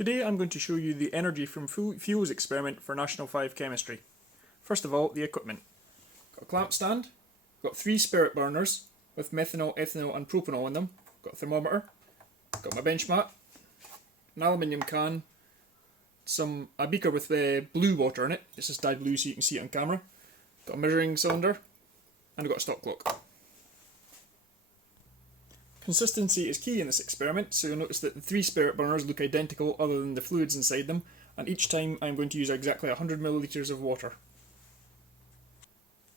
Today I'm going to show you the energy from fuels experiment for National 5 Chemistry. First of all, the equipment. Got a clamp stand, got 3 spirit burners with methanol, ethanol and propanol in them, got a thermometer, got my bench mat, an aluminium can, a beaker with blue water in it, this is dyed blue so you can see it on camera, got a measuring cylinder, and I've got a stop clock. Consistency is key in this experiment, so you'll notice that the 3 spirit burners look identical other than the fluids inside them, and each time I'm going to use exactly 100 millilitres of water.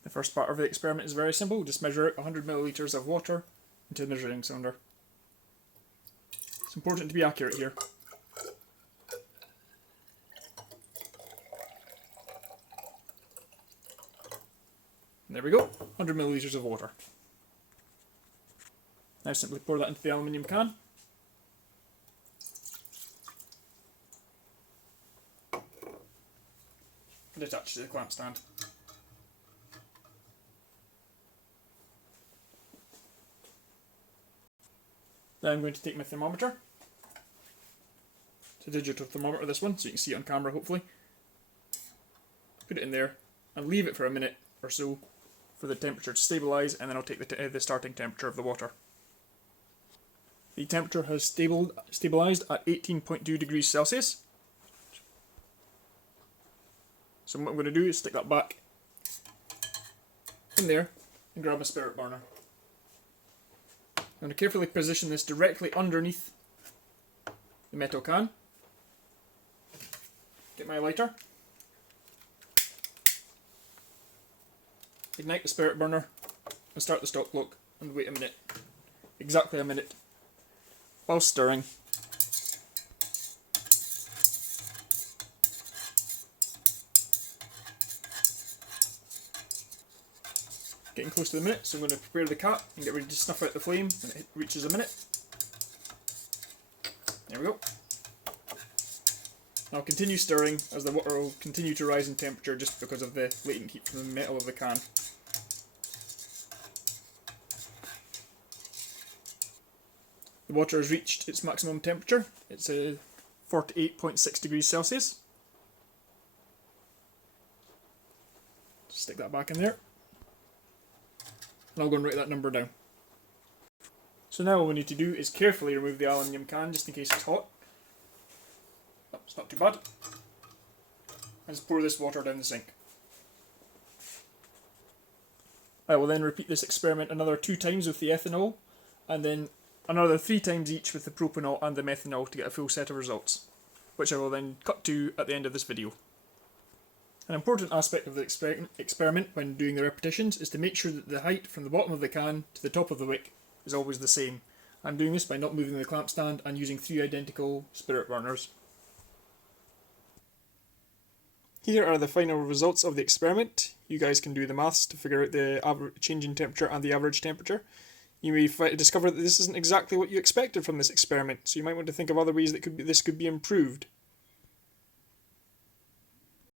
The first part of the experiment is very simple, just measure 100 millilitres of water into the measuring cylinder. It's important to be accurate here. And there we go, 100 millilitres of water. Now simply pour that into the aluminium can. And attach to the clamp stand. Now I'm going to take my thermometer. It's a digital thermometer, this one, so you can see it on camera hopefully. Put it in there and leave it for a minute or so for the temperature to stabilise, and then I'll take the starting temperature of the water. The temperature has stabilised at 18.2 degrees Celsius. So what I'm going to do is stick that back in there and grab my spirit burner. I'm going to carefully position this directly underneath the metal can. Get my lighter. Ignite the spirit burner and start the stop clock and wait a minute. Exactly a minute. While stirring. Getting close to the minute, so I'm going to prepare the cap and get ready to snuff out the flame when it reaches a minute. There we go. Now I'll continue stirring as the water will continue to rise in temperature just because of the latent heat from the metal of the can. The water has reached its maximum temperature. It's 48.6 degrees Celsius. Stick that back in there. And I'll go and write that number down. So now all we need to do is carefully remove the aluminium can just in case it's hot. Oh, it's not too bad. And just pour this water down the sink. I will then repeat this experiment another 2 times with the ethanol, and then another 3 times each with the propanol and the methanol to get a full set of results, which I will then cut to at the end of this video. An important aspect of the experiment when doing the repetitions is to make sure that the height from the bottom of the can to the top of the wick is always the same. I'm doing this by not moving the clamp stand and using 3 identical spirit burners. Here are the final results of the experiment. You guys can do the maths to figure out the change in temperature and the average temperature. You may discover that this isn't exactly what you expected from this experiment, so you might want to think of other ways that this could be improved.